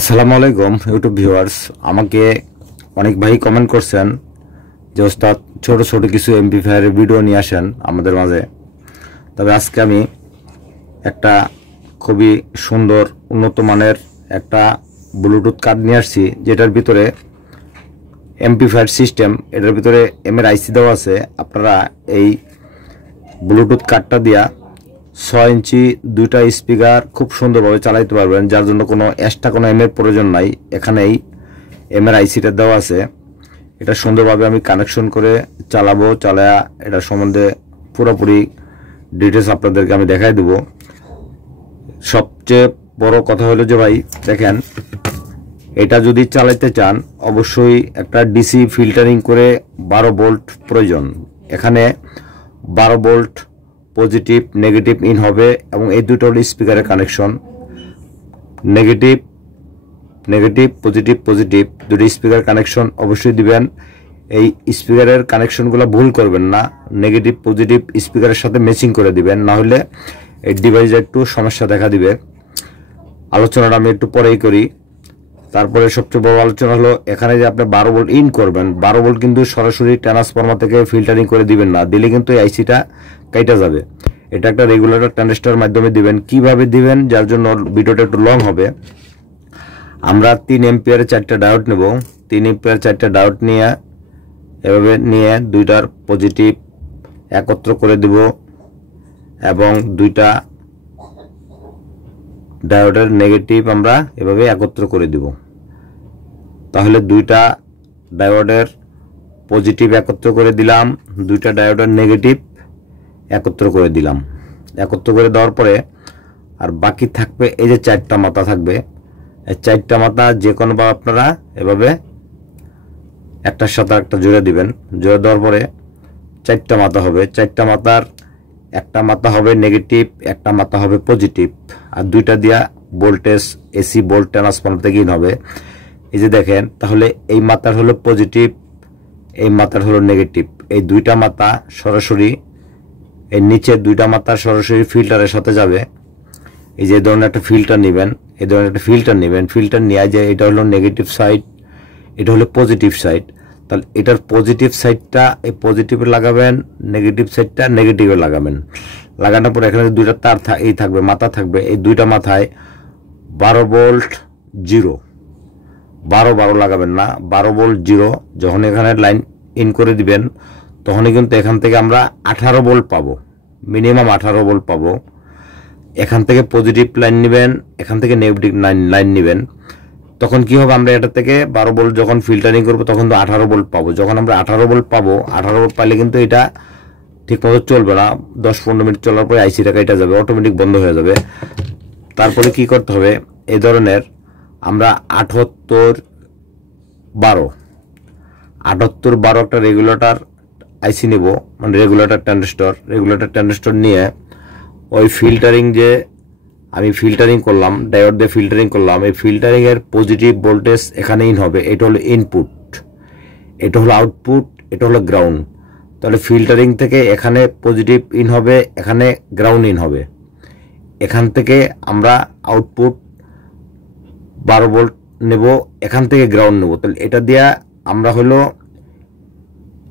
আসসালামু আলাইকুম YouTube viewers. আমাকে অনেক ভাই কমেন্ট করছেন যে ওস্তাদ ছোট ছোট কিছু এমপ্লিফায়ারের ভিডিও নিয়ে আসেন আমাদের মাঝে। তবে আজকে আমি একটা খুবই সুন্দর উন্নত মানের একটা ব্লুটুথ কার্ড নিয়ে আসছি, যেটার ভিতরে এমপ্লিফায়ার সিস্টেম, এটার ভিতরে এর আইসি দেওয়া আছে। আপনারা এই ব্লুটুথ কার্ডটা দিয়া 6 ইঞ্চি দুইটা স্পিকার খুব সুন্দরভাবে চালাইতে পারবেন, যার জন্য কোনো এক্সট্রা কোনো এর প্রয়োজন নাই। এখানেই এর আইসিটা দেওয়া আছে। এটা সুন্দরভাবে আমি কানেকশন করে চালাবো, চালায়া এটা সম্বন্ধে পুরোপুরি ডিটেলস আপনাদেরকে আমি দেখাই দেব। সবচেয়ে বড় কথা হলো যে ভাই দেখেন, এটা যদি চালাইতে চান অবশ্যই একটা ডিসি ফিল্টারিং করে 12 ভোল্ট প্রয়োজন। এখানে 12 ভোল্ট পজিটিভ নেগেটিভ ইন হবে এবং এই দুটো হলো স্পিকারের connection. Negative negative positive positive দুটো স্পিকার কানেকশন অবশ্যই দিবেন। এই স্পিকারের কানেকশনগুলো ভুল করবেন না, নেগেটিভ পজিটিভ স্পিকারের সাথে ম্যাচিং করে দিবেন, না হলে এই ডিভাইসে একটু সমস্যা দেখা দিবে। আলোচনাটা আমি একটু পরেই করি। তারপরে সবচেয়ে বড় আলোচনা হলো এখানে যে আপনি 12 ভোল্ট ইন করবেন, 12 ভোল্ট কিন্তু সরাসরি ট্রান্সফরমার থেকে ফিল্টারিং করে দিবেন না, দিলে কিন্তু এই আইসিটা কেটে যাবে। এটা একটা রেগুলেটর ট্রানজিস্টরের মাধ্যমে দিবেন। কিভাবে দিবেন, যার জন্য ভিডিওটা একটু লং হবে। আমরা 3 এম্পিয়ারের 4টা ডায়োড নেব। 3 এম্পিয়ার 4টা ডায়োড নিয়ে এভাবে নিয়ে দুইটার পজিটিভ একত্র করে দিব এবং দুইটা ডায়োডের নেগেটিভ আমরা এভাবে একত্র করে দিব। তাহলে দুইটা ডায়োডের পজিটিভ একত্র করে দিলাম, দুইটা ডায়োডের নেগেটিভ একত্র করে দিলাম। একত্র করে দেওয়ার পরে আর বাকি থাকবে এই যে 4টা মাথা থাকবে। এই 4টা মাথা যে কোনোভাবে আপনারা এভাবে একটার সাথে একটা জুড়ে দিবেন। জুড়ে দেওয়ার পরে 4টা মাথা হবে। 4টা মাথার একটা মাথা হবে নেগেটিভ, একটা মাথা হবে পজিটিভ, আর দুইটা দিয়া ভোল্টেজ এসি ভোল্ট ট্রান্সফরমার থেকে ইন হবে। এই যে দেখেন, তাহলে এই মাথার হলো পজিটিভ, এই মাথার হলো নেগেটিভ। এই দুইটা মাথা সরাসরি এই নিচে দুইটা মাথা সরাসরি ফিল্টারের সাথে যাবে। এই যে ধরনের একটা ফিল্টার নেবেন, এই ধরনের একটা ফিল্টার নেবেন। ফিল্টার নিয়ে যে এটা হলো নেগেটিভ সাইড, এটা হলো পজিটিভ সাইড। তাহলে এটার পজিটিভ সাইডটা এই পজিটিভে লাগাবেন, নেগেটিভ সাইডটা নেগেটিভে লাগাবেন। লাগানোর পর এখানে দুইটা তার এই থাকবে, মাথা থাকবে। এই দুইটা মাথায় 12 ভোল্ট 0, 12 লাগাবেন না, 12 ভোল্ট 0। যখন এখানে লাইন ইন করে দিবেন তখনই কিন্তু এখান থেকে আমরা 18 ভোল্ট পাবো, মিনিমাম 18 ভোল্ট পাবো। এখান থেকে পজিটিভ লাইন নেবেন, এখান থেকে নেগেটিভ লাইন নেবেন। তখন কি হবে, আমরা এটা থেকে 12 ভোল্ট যখন ফিল্টারিং করবো তখন তো 18 ভোল্ট পাবো। যখন আমরা 18 ভোল্ট পাবো, 18 ভোল্ট পাইলে কিন্তু এটা ঠিকমতো চলবে না। 10-15 মিনিট চলার পরে আইসিটা কেটে যাবে, অটোমেটিক বন্ধ হয়ে যাবে। তারপরে কি করতে হবে, এই ধরনের আমরা 78-12 একটা রেগুলেটর আইসি নেব, মানে রেগুলেটর ট্রানজিস্টর নিয়ে ওই ফিল্টারিং যে আমি ফিল্টারিং করলাম, ডায়োড দিয়ে ফিল্টারিং করলাম, এই ফিল্টারিং এর পজিটিভ ভোল্টেজ এখানে ইন হবে। এটা হলো ইনপুট, এটা হলো আউটপুট, এটা হলো গ্রাউন্ড। তাহলে ফিল্টারিং থেকে এখানে পজিটিভ ইন হবে, এখানে গ্রাউন্ড ইন হবে। এখান থেকে আমরা আউটপুট 12 ভোল্ট নেব, এখান থেকে গ্রাউন্ড নেব। তাহলে এটা দিয়ে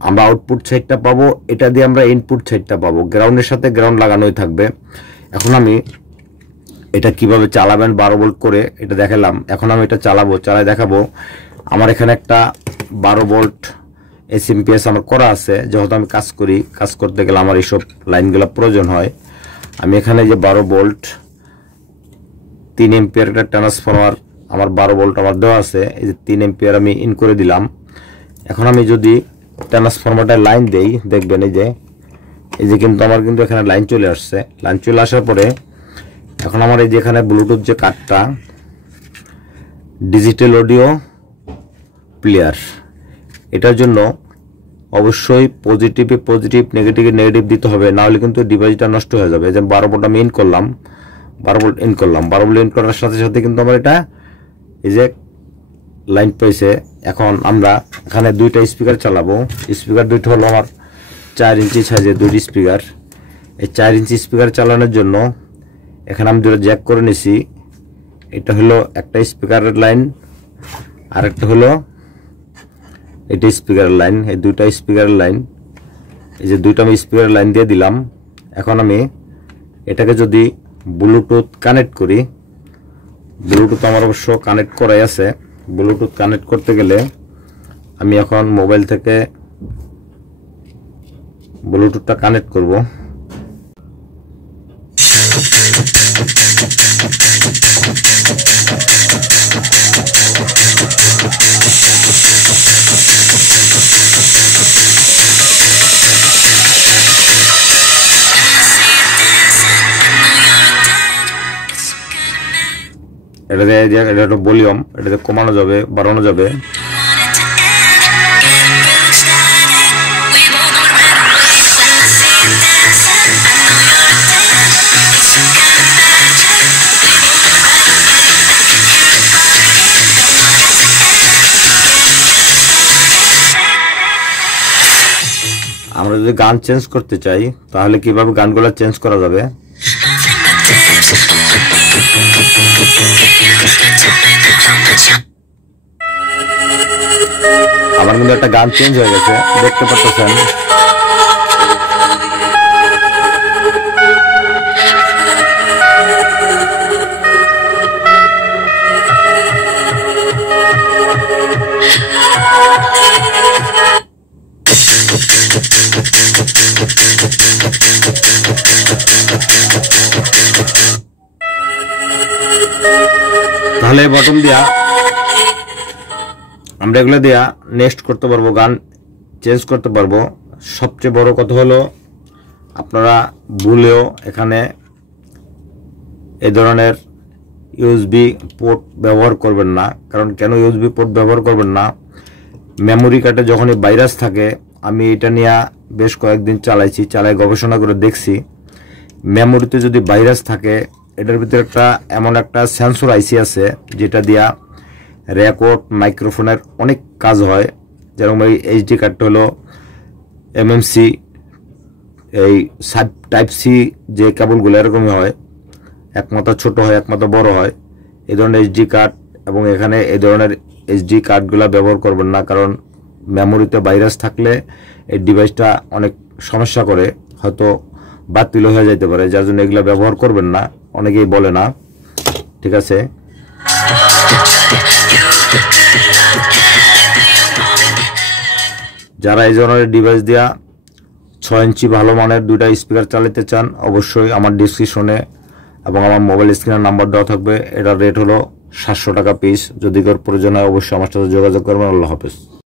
আমরা আউটপুট সাইডটা পাবো, এটা দিয়ে আমরা ইনপুট সাইডটা পাবো। গ্রাউন্ডের সাথে গ্রাউন্ড লাগানোই থাকবে। এখন আমি এটা কিভাবে চালাবেন 12 ভোল্ট করে এটা দেখালাম। এখন আমি এটা চালাই দেখাবো। আমার এখানে একটা 12 ভোল্ট এসএমপিএস আমার করা আছে। যেহেতু আমি কাজ করতে গেলে আমার এইসব লাইনগুলো প্রয়োজন হয়। আমি এখানে যে 12 ভোল্ট 3 এম্পিয়ার একটা ট্রান্সফরমার আমার 12 ভোল্ট আমার দেওয়া আছে। এই যে 3 এম্পিয়ার আমি ইন করে দিলাম। এখন আমি যদি ট্রান্সফরমারটা লাইন দেই, দেখবেন এই যে কিন্তু আমার কিন্তু এখানে লাইন চলে আসছে। লাইন চলে আসার পরে এখন আমার এই যে এখানে ব্লুটুথ যে কার্ডটা, ডিজিটাল অডিও প্লেয়ার, এটার জন্য অবশ্যই পজিটিভে পজিটিভ, নেগেটিভে নেগেটিভ দিতে হবে, না হলে কিন্তু ডিভাইসটা নষ্ট হয়ে যাবে। যে 12 ভোল্ট আমি ইন করলাম, 12 ভোল্ট ইন করার সাথে সাথে কিন্তু আমার এটা এই যে লাইন পেয়েছে। এখন আমরা এখানে দুইটা স্পিকার চালাবো। স্পিকার দুইটা হলো আমার 4 ইঞ্চি সাইজের দুইটি স্পিকার। এই 4 ইঞ্চি স্পিকার চালানোর জন্য এখানে আমি দুটো জ্যাক করে নিছি। এটা হলো একটা স্পিকারের লাইন, আর একটা হলো এটা স্পিকারের লাইন। এই দুইটা স্পিকারের লাইন, এই যে দুইটা আমি স্পিকারের লাইন দিয়ে দিলাম। এখন আমি এটাকে যদি ব্লুটুথ কানেক্ট করি, ব্লুটুথ আমার অবশ্য কানেক্ট করাই আছে। ব্লুটুথ কানেক্ট করতে গেলে আমি এখন মোবাইল থেকে ব্লুটুথটা কানেক্ট করব। এটা দিয়ে এটা একটা ভলিউম, এটাতে কমানো যাবে, বাড়ানো যাবে। আমরা যদি গান চেঞ্জ করতে চাই তাহলে কিভাবে গানগুলো চেঞ্জ করা যাবে? আমার কিন্তু একটা গান চেঞ্জ হয়ে গেছে, দেখতে পাচ্ছেন। তাহলে বটন দিয়া আমরা এগুলো দিয়া নেক্সট করতে পারবো, গান চেঞ্জ করতে পারবো। সবচেয়ে বড় কথা হলো আপনারা ভুলেও এখানে এই ধরনের ইউএসবি পোর্ট ব্যবহার করবেন না। কারণ কেন ইউএসবি পোর্ট ব্যবহার করবেন না? মেমোরি কার্ডে যখনই ভাইরাস থাকে, আমি এটা নিয়ে বেশ কয়েকদিন চালাই গবেষণা করে দেখছি, মেমোরিতে যদি ভাইরাস থাকে এটার ভিতরে এমন একটা সেন্সর আইসি আছে যেটা দিয়া রেকর্ড মাইক্রোফোনের অনেক কাজ হয়। যেরকম এই এইচডি কার্ডটা হলো এমএমসি, এই টাইপ সি যে কেবলগুলো এরকমই হয়, এক মাথা ছোট হয় এক মাথা বড় হয়। এই ধরনের এইচডি কার্ড এবং এখানে এই ধরনের এইচডি কার্ডগুলো ব্যবহার করবেন না, কারণ মেমোরিতে ভাইরাস থাকলে এই ডিভাইসটা অনেক সমস্যা করে, হয়তো বাতিল হয়ে যেতে পারে। যার জন্য এগুলো ব্যবহার করবেন না, অনেকেই বলে না। ঠিক আছে, যারা এই ধরনের ডিভাইস দিয়া 6 ইঞ্চি ভালো মানের দুইটা স্পিকার চালাতে চান, অবশ্যই আমার ডিসক্রিপশনে এবং আমার মোবাইল স্ক্রিনের নাম্বার দেওয়া থাকবে। এটার রেট হলো 700 টাকা পিস। যদি কারোর প্রয়োজন হয় অবশ্যই আমার সাথে যোগাযোগ করবেন। আল্লাহ হাফেজ।